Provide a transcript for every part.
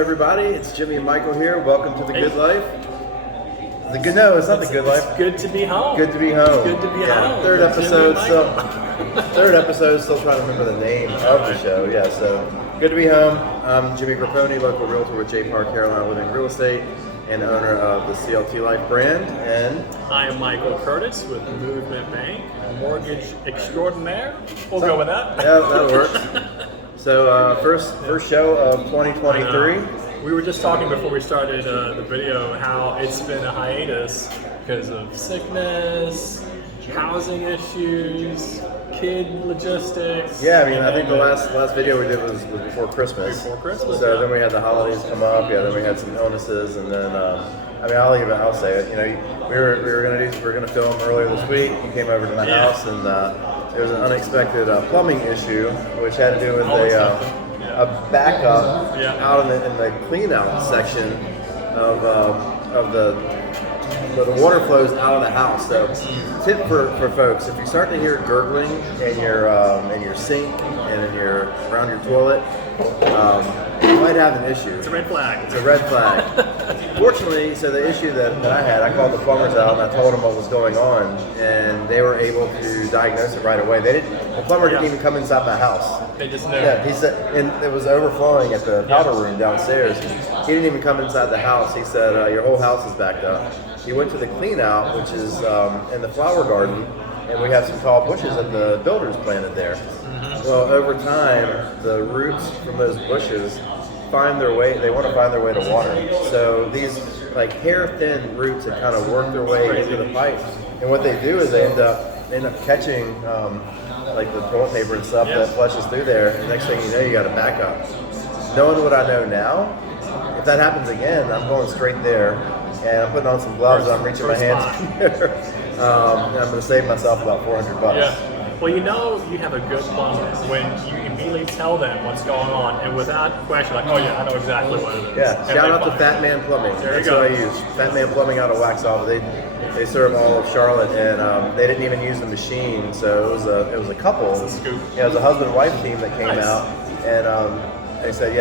everybody? It's Jimmy and Michael here. Welcome to the Good Life. It's not the Good Life. It's good to be home. Good to be home. It's good to be home. Third episode, still trying to remember the name of the show. Yeah, so good to be home. I'm Jimmy Grappone, local realtor with JPAR Carolina Living Real Estate and owner of the CLT Life brand. And I am Michael Curtis with Movement Bank, mortgage extraordinaire. We'll go with that. Yeah, that works. So first show of 2023. We were just talking before we started the video how it's been a hiatus because of sickness, housing issues, kid logistics. Yeah, I mean, I think the last video we did was before Christmas. So then we had the holidays come up. Yeah, then we had some illnesses, and then I'll say it. You know, we were gonna film earlier this week. You came over to my house, and there was an unexpected plumbing issue, which had to do with a backup out in the clean out section of the water flows out of the house. So tip for folks, if you start to hear gurgling in your sink and around your toilet, you might have an issue. It's a red flag. It's a red flag. Fortunately, so the issue that I had, I called the plumbers out and I told them what was going on, and they were able to diagnose it right away. The plumber didn't even come inside my house. They just knew. Yeah, he said, and it was overflowing at the powder room downstairs. He didn't even come inside the house. He said, your whole house is backed up. He went to the clean out, which is in the flower garden, and we have some tall bushes that the builders planted there. Mm-hmm. Well, over time, the roots from those bushes they want to find their way to water. So these like hair-thin roots that kind of work their way into the pipe. And what they do is they end up catching like the toilet paper and stuff that flushes through there. And next thing you know, you got a backup. Knowing what I know now, if that happens again, I'm going straight there. And I'm putting on some gloves. I'm reaching my hands there. And I'm going to save myself about $400. Yeah. Well, you know you have a good plumber when you immediately tell them what's going on, and without question, like, oh yeah, I know exactly what it is. Yeah. Shout out to FATMan Plumbing. That's what I use. FATMan Plumbing out of Waxhaw. They serve all of Charlotte, and they didn't even use the machine. So it was a couple. It's a scoop. Yeah, it was a husband and wife team that came out, and they said,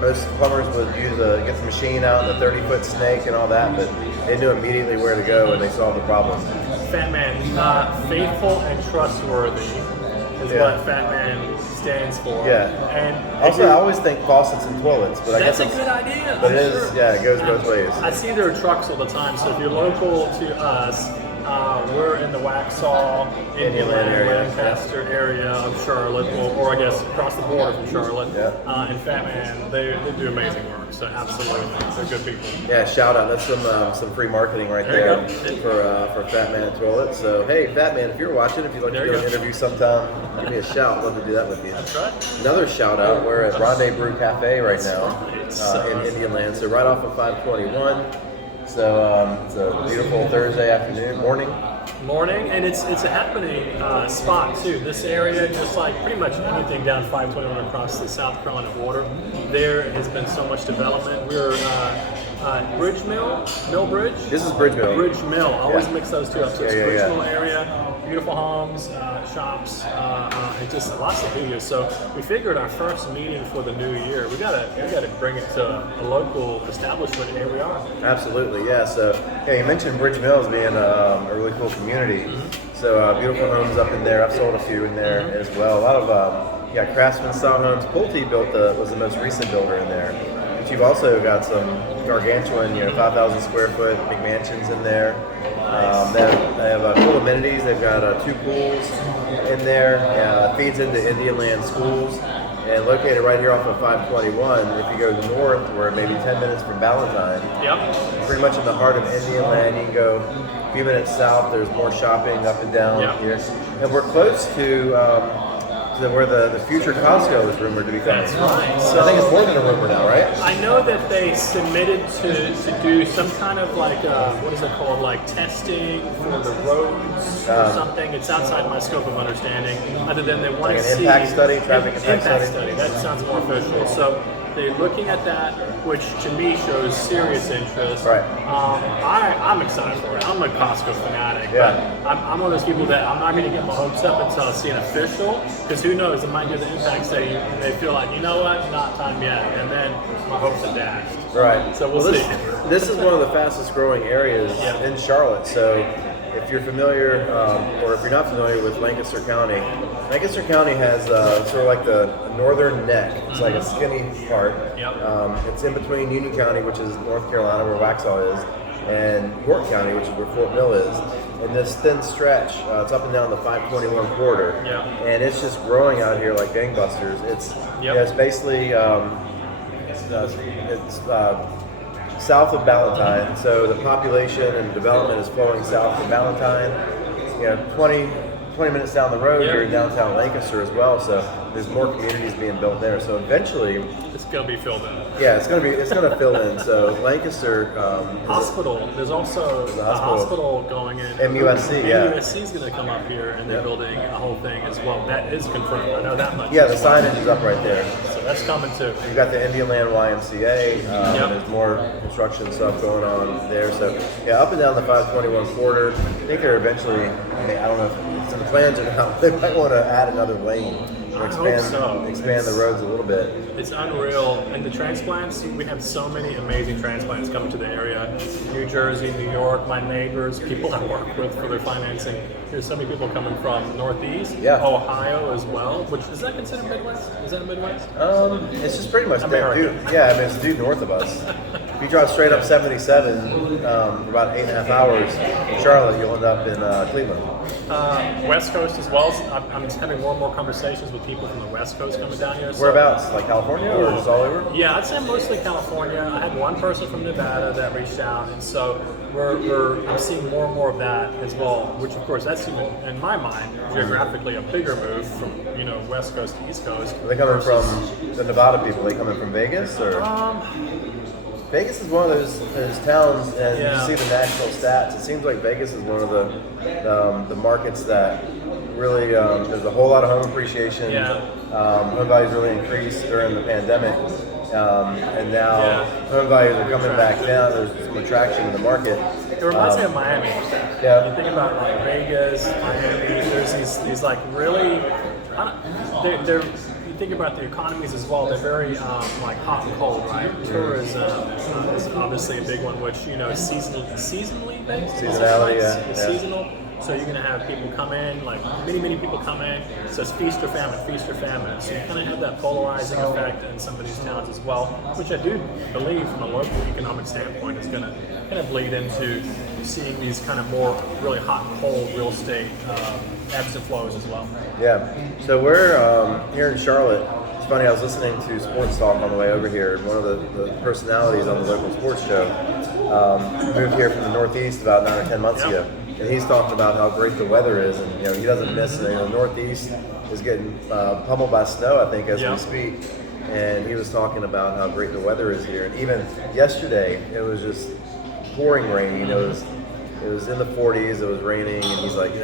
most plumbers would get the machine out and the 30-foot snake and all that, but they knew immediately where to go and they solved the problem. FATMan, faithful and trustworthy is what FATMan stands for. Yeah. And also, I always think faucets and toilets, but I guess that's a good idea. But it goes both ways. I see their trucks all the time, so if you're local to us, we're in the Waxhaw, Indiana area, Lancaster area of Charlotte, or I guess across the border from Charlotte. And FATMan, they do amazing work. So absolutely, they're good people. Yeah, shout out. That's some free marketing right there for FATMan Toilet. So hey, FATMan, if you're watching, if you'd like to do an interview sometime, give me a shout. I'd love to do that with you. That's right. Another shout out. We're at Rendezbrew Cafe right now in Indian Land. So right off of 521. So it's a beautiful Thursday morning, and it's a happening spot too. This area, just like pretty much anything down 521 across the South Carolina border, there has been so much development. We're Bridgemill, Millbridge. This is Bridgemill. Bridgemill. I always mix those two up. So it's Bridgemill area, beautiful homes, shops, and just lots of videos. So we figured our first meeting for the new year, we gotta bring it to a local establishment, and here we are. Absolutely, yeah. So you mentioned Bridgemill as being a really cool community. Mm-hmm. So beautiful homes up in there. I've sold a few in there as well. A lot of craftsman style homes. Pulte was the most recent builder in there. But you've also got some gargantuan, 5,000 square foot McMansions in there. They have cool amenities. They've got 2 pools in there. Feeds into Indian Land schools, and located right here off of 521. If you go north, we're maybe 10 minutes from Valentine. Yep. Pretty much in the heart of Indian Land. You can go a few minutes south. There's more shopping up and down here, and we're close to where the future Costco is rumored to be coming. That's right. So I think it's more than a rumor now, right? I know that they submitted to do some kind of like, what is it called, like testing for the roads or something. It's outside my scope of understanding, other than they want to see... Impact study, traffic impact study. That sounds more official. So they're looking at that, which to me shows serious interest. Right. I'm excited for it. I'm a Costco fanatic, but I'm one of those people that I'm not going to get my hopes up until I see an official, because who knows, it might get the impact say they feel like, you know what, not time yet, and then my hopes are dashed. Right. So we'll see. This is one of the fastest growing areas in Charlotte. So if you're familiar, or if you're not familiar with Lancaster County has sort of like the northern neck. It's like a skinny part. It's in between Union County, which is North Carolina, where Waxhaw is, and York County, which is where Fort Mill is. And this thin stretch, it's up and down the 521 corridor, and it's just growing out here like gangbusters. It's it's basically south of Ballantyne, so the population and development is flowing south of Ballantyne. 20 minutes down the road, you're in downtown Lancaster as well. So there's more communities being built there. So eventually, it's gonna be filled in. Yeah, it's gonna fill in. So Lancaster hospital. There's also a hospital going in. MUSC. MUSC is gonna come up here, and they're building a whole thing as well. That is confirmed. I know that much. Yeah, the signage is up right there. So that's coming too. You've got the Indian Land YMCA. There's more construction stuff going on there. So up and down the 521 corridor. I think they're eventually. I don't know if it's in the plans or not. They might want to add another lane. Expand the roads a little bit. It's unreal. And the transplants, we have so many amazing transplants coming to the area. New Jersey, New York, my neighbors, people I work with for their financing. There's so many people coming from Northeast, Ohio as well. Which is that considered Midwest? Is that Midwest? It's just pretty much America. It's due north of us. If you drive straight up 77 for about 8.5 hours from Charlotte, you'll end up in Cleveland. West Coast as well. I'm just having more and more conversations with people from the West Coast coming down here. So. Whereabouts? Like California or just all over? Yeah, I'd say mostly California. I had one person from Nevada that reached out, and so I'm seeing more and more of that as well. Which, of course, that's even in my mind geographically a bigger move from West Coast to East Coast. Are they coming from the Nevada people? Are they coming from Vegas or? Vegas is one of those towns, and you see the national stats. It seems like Vegas is one of the markets that really there's a whole lot of home appreciation. Home values really increased during the pandemic, and now home values are coming back down. There's some attraction in the market. It reminds me of Miami. You think about like Vegas, Miami. There's these like really, they're think about the economies as well. They're very like hot and cold, right? Tourism is obviously a big one, which seasonally based. Seasonality, It's seasonal. So you're going to have people come in, like many people come in. So it's feast or famine, feast or famine. So you kind of have that polarizing effect in some of these towns as well, which I do believe from a local economic standpoint is going to kind of bleed into seeing these kind of more really hot and cold real estate ebbs and flows as well. Yeah. So we're here in Charlotte. It's funny, I was listening to Sports Talk on the way over here, and one of the personalities on the local sports show moved here from the Northeast about 9 or 10 months ago. And he's talking about how great the weather is, and he doesn't miss it. The Northeast is getting pummeled by snow, I think, as we speak. And he was talking about how great the weather is here. And even yesterday, it was just pouring rain. It was in the 40s. It was raining, and he's like,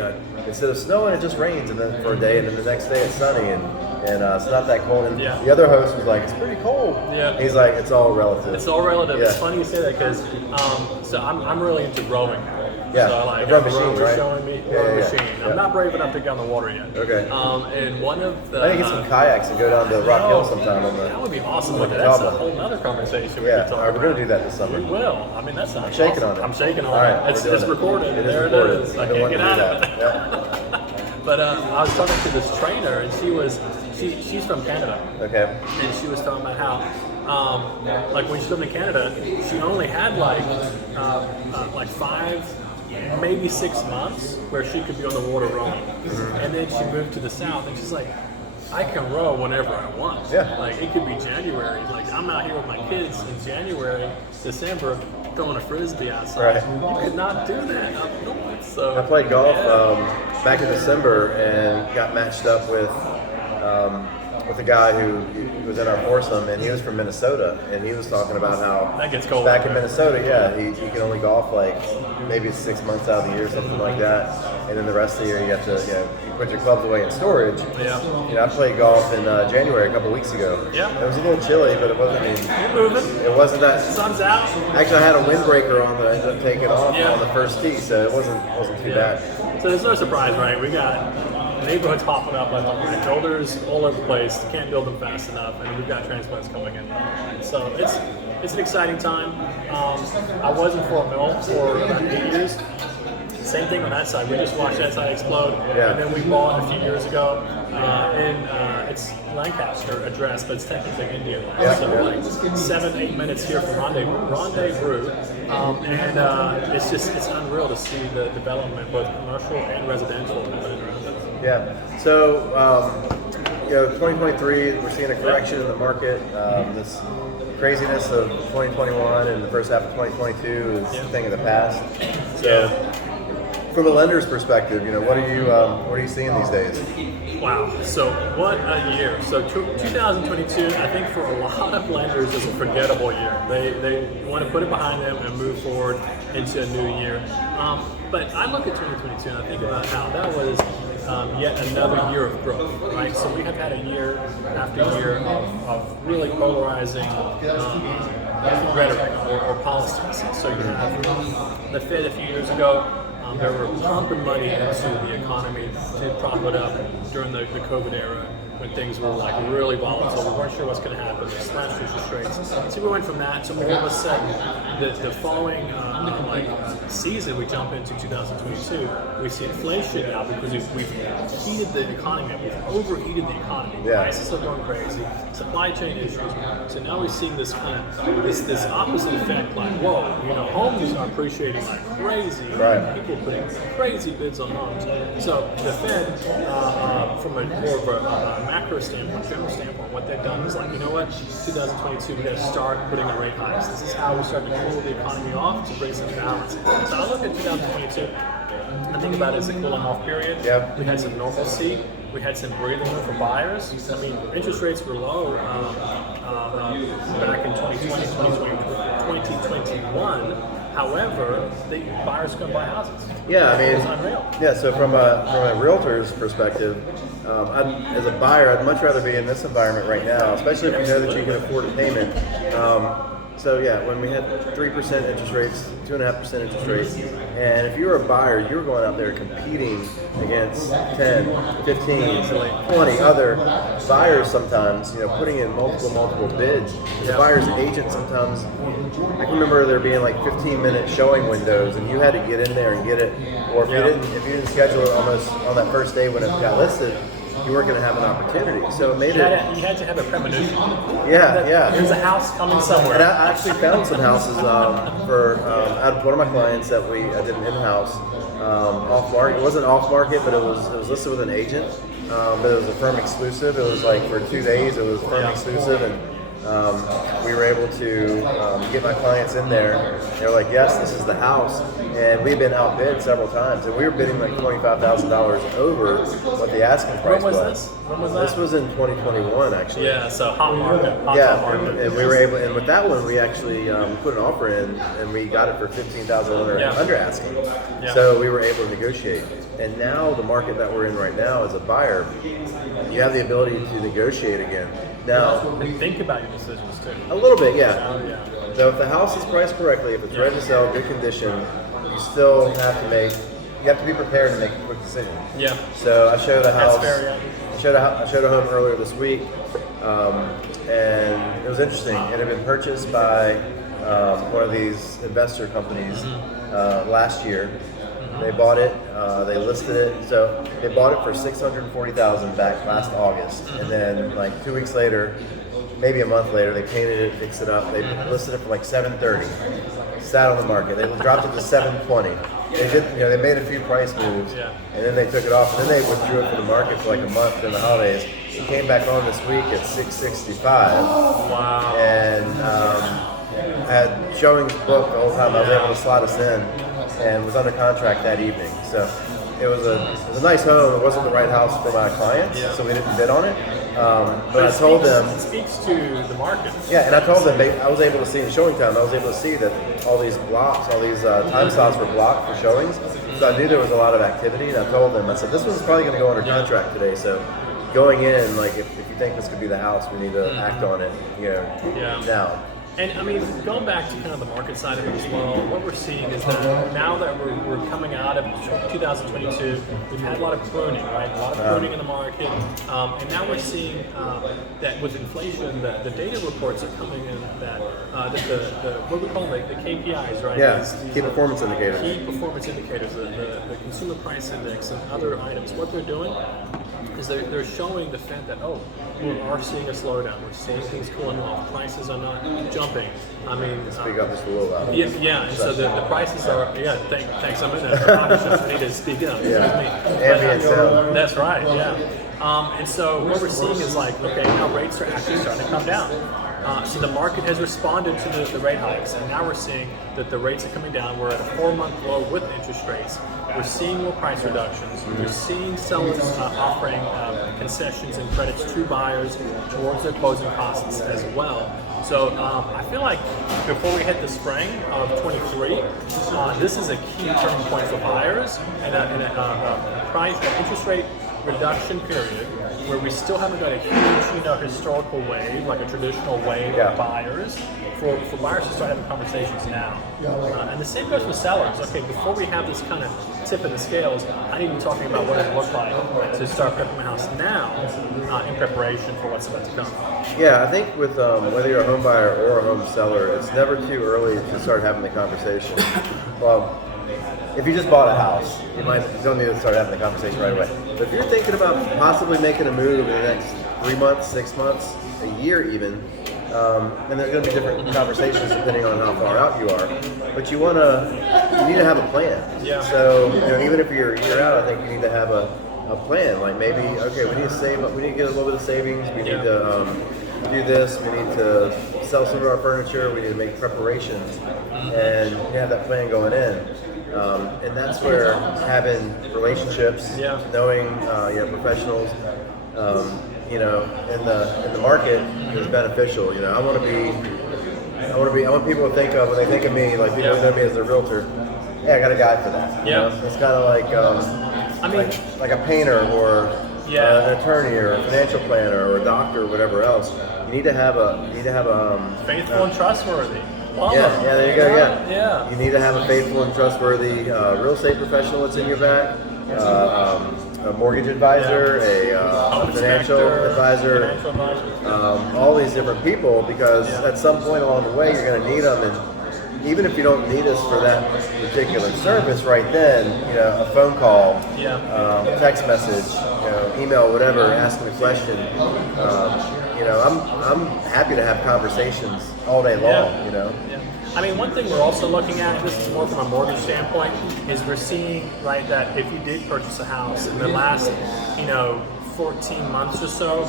instead of snowing, it just rains, and then for a day, and then the next day it's sunny, and it's not that cold. And the other host was like, it's pretty cold. He's like, it's all relative. It's all relative. It's funny you say that because so I'm really into rowing. Yeah, so like the machine, right? Showing me machine. I'm not brave enough to get on the water yet. Okay. And one of the I think get some kayaks and go down to Rock Hill sometime. That would be awesome. That's a whole other conversation. We're going to do that this summer. We will. I mean, that's I'm shaking on it. I'm shaking on All right, it. It's recorded. There it is. I can't get out of it. Yeah. But I was talking to this trainer, and she's from Canada. Okay. And she was talking about how, like when she lived in Canada, she only had like 5, maybe 6 months where she could be on the water rowing. And then she moved to the south, and she's like, I can row whenever I want. Yeah. Like it could be January. Like I'm out here with my kids in January, December, throwing a frisbee outside. Right. You could not do that up north. So I played golf back in December and got matched up with with a guy who was in our foursome, and he was from Minnesota, and he was talking about how that gets cold back in Minnesota, he can only golf like maybe 6 months out of the year, something like that, and then the rest of the year you have to you put your clubs away in storage. I played golf in January a couple weeks ago. It was a little chilly, but it wasn't. You're moving. It wasn't that. Sun's out. Actually, I had a windbreaker on that I ended up taking off on the first tee, so it wasn't too bad. So there's no surprise, right? We got neighborhoods popping up left and right, builders all over the place. Can't build them fast enough, and we've got transplants coming in. So it's an exciting time. I was in Fort Mill for about 8 years. Same thing on that side. We just watched that side explode, and then we bought a few years ago it's Lancaster address, but it's technically Indian land. So like 7-8 minutes here from Rendezbrew, and it's unreal to see the development, both commercial and residential. So 2023, we're seeing a correction in the market. This craziness of 2021 and the first half of 2022 is a thing of the past. So. From a lender's perspective, what are you seeing these days? Wow, so what a year. So 2022, I think for a lot of lenders is a forgettable year. They want to put it behind them and move forward into a new year. But I look at 2022 and I think about how that was yet another year of growth, right? So we have had a year after year of really polarizing rhetoric or policies. So you have the Fed a few years ago. They were pumping money into the economy to prop it up during the COVID era when things were like really volatile. We weren't sure what's going to happen. They slashed interest rates. So we went from that to all of a sudden the following season we jump into 2022. We see inflation now because we've heated the economy. We've overheated the economy. Prices are going crazy. Supply chain issues. So now we're seeing this kind of this opposite effect. Like homes are appreciating like crazy. People putting crazy bids on homes. So the Fed, from a more of a macro standpoint, general standpoint, what they've done is 2022 we got to start putting the rate hikes. This is how we start to cool the economy off to bring some balance. So I look at 2022. I think about it as a cooling off period. We had some normalcy. We had some breathing room for buyers. I mean, interest rates were low back in 2020, 2021. However, the buyers couldn't buy houses. It was unreal. So from a realtor's perspective, as a buyer, I'd much rather be in this environment right now, especially if you know that you can afford a payment. When we had 3% interest rates, 2.5% interest rates, and if you were a buyer, you were going out there competing against 10, 15, 20 other buyers sometimes, putting in multiple bids. As a buyer's agent sometimes, I can remember there being like 15-minute showing windows, and you had to get in there and get it, or if you didn't schedule it almost on that first day when it got listed, you weren't going to have an opportunity. So it made you had to have a premonition. There's a house coming somewhere. And I actually found some houses for one of my clients that I did an in-house off market. It wasn't off market, but it was listed with an agent. But it was a firm exclusive. It was like for 2 days. It was firm exclusive, and we were able to get my clients in there. They were like, yes, this is the house. And we've been outbid several times. And we were bidding like $25,000 over what the asking price was. When was that? This was in 2021, actually. So hot market. And we were able, and with that one, we actually put an offer in, and we got it for $15,000 under asking. So we were able to negotiate. And now the market that we're in right now, as a buyer, you have the ability to negotiate again. Now, and think about your decisions too. A little bit, So if the house is priced correctly, if it's ready to sell, good condition, you still have to be prepared to make a quick decision. So I showed a house. I showed a home earlier this week, and it was interesting. It had been purchased by one of these investor companies last year. They bought it. They listed it. So they bought it for $640,000 back last August, and then like 2 weeks later, maybe a month later, they painted it, fixed it up. They listed it for like $730,000. Sat on the market. They dropped it to $720,000. They did, they made a few price moves, and then they took it off, and then they withdrew it from the market for like a month during the holidays. It came back on this week at $665,000. Wow. And had showings booked the whole time. I was able to slot us in, and was under contract that evening. So it was a nice home. It wasn't the right house for my clients, so we didn't bid on it. But I told them it speaks to the market. Yeah, and I told them I was able to see in showing time. I was able to see that all these blocks, all these time slots were blocked for showings. So I knew there was a lot of activity, and I told them, I said, this one's probably going to go under contract today. So going in, like if you think this could be the house, we need to act on it, now. And I mean, going back to kind of the market side of it as well, what we're seeing is that now that we're coming out of 2022, we've had a lot of pruning, right? A lot of pruning in the market, and now we're seeing that with inflation, the data reports are coming in that the what we call the KPIs, right? Yeah, key performance indicators. Key performance indicators, the consumer price index and other items. What they're doing is they're showing the fact that, we are seeing a slowdown. We're seeing things cooling off. Prices are not jumping. I mean, speak up just a little louder. Yeah. And so the prices are. Thanks. I'm in a partnership. I need to speak up. Ambient sound. That's right. Yeah. And so what we're seeing is like, okay, now rates are actually starting to come down. So the market has responded to the rate hikes, and now we're seeing that the rates are coming down. We're at a 4-month low with interest rates. We're seeing more price reductions. We're seeing sellers offering concessions and credits to buyers towards their closing costs as well. So I feel like before we hit the spring of 23, this is a key turning point for buyers and a interest rate reduction period where we still haven't got a huge, historical wave, like a traditional wave of buyers, for buyers to start having conversations now. And the same goes for sellers. Okay, before we have this kind of tip of the scales, I need to be talking about what it looks like to start prepping my house now in preparation for what's about to come. Yeah, I think with whether you're a home buyer or a home seller, it's never too early to start having the conversation. Well, if you just bought a house, you don't need to start having the conversation right away. But if you're thinking about possibly making a move in the next 3 months, 6 months, a year even, and there's going to be different conversations depending on how far out you are. But you need to have a plan. Yeah. So even if you're a year out, I think you need to have a plan. Like maybe, okay, we need to save up. We need to get a little bit of savings. We need to do this. We need to sell some of our furniture. We need to make preparations, and you have that plan going in. And that's where having relationships, knowing professionals, in the market is beneficial. I want people to think of when they think of me, like people who know me as their realtor. Yeah, I got a guy for that. Yeah. It's kind of like like a painter or an attorney or a financial planner or a doctor or whatever else. You need to have a faithful and trustworthy. Yeah, there you go. Yeah. You need to have a faithful and trustworthy real estate professional that's in your back, a mortgage advisor, a financial advisor, all these different people, because at some point along the way you're going to need them. And even if you don't need us for that particular service right then, a phone call, text message, email, whatever, asking a question. I'm happy to have conversations all day long. I mean, one thing we're also looking at, this is more from a mortgage standpoint, is we're seeing, right, that if you did purchase a house in the last, 14 months or so,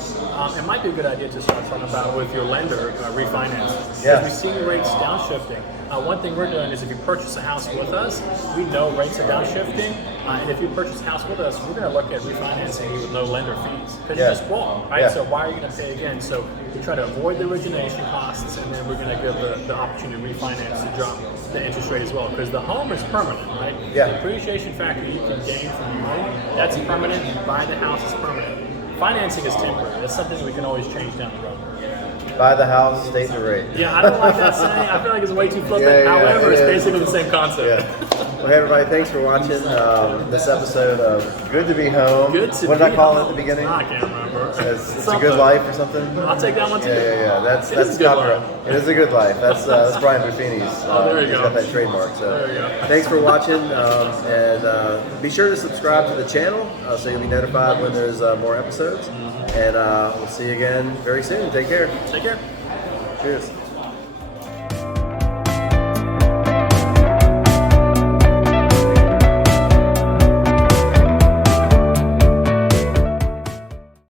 it might be a good idea to start talking about with your lender refinancing. Because we've seen the rates downshifting. One thing we're doing is if you purchase a house with us, we know rates are downshifting, and if you purchase a house with us, we're going to look at refinancing you with no lender fees, because you just won't, right? So why are you going to pay again? So we try to avoid the origination costs, and then we're going to give the opportunity to refinance and drop the interest rate as well, because the home is permanent, right? The appreciation factor you can gain from your home, that's permanent. Buying the house is permanent. Financing is temporary. That's something we can always change down the road. Buy the house, state the rate. Yeah, I don't like that saying. I feel like it's way too flippant. However, it's basically the same concept. Well, hey everybody, thanks for watching this episode of Good to Be Home. Good to what did I call it at the beginning? I can't remember. It's a good life or something. I'll take that one too. Yeah. That's a good life. It is a good life. That's Brian Buffini's. There you he's go. got that trademark. So there you go. Thanks for watching, and be sure to subscribe to the channel so you'll be notified when there's more episodes. And we'll see you again very soon. Take care. Take care. Cheers.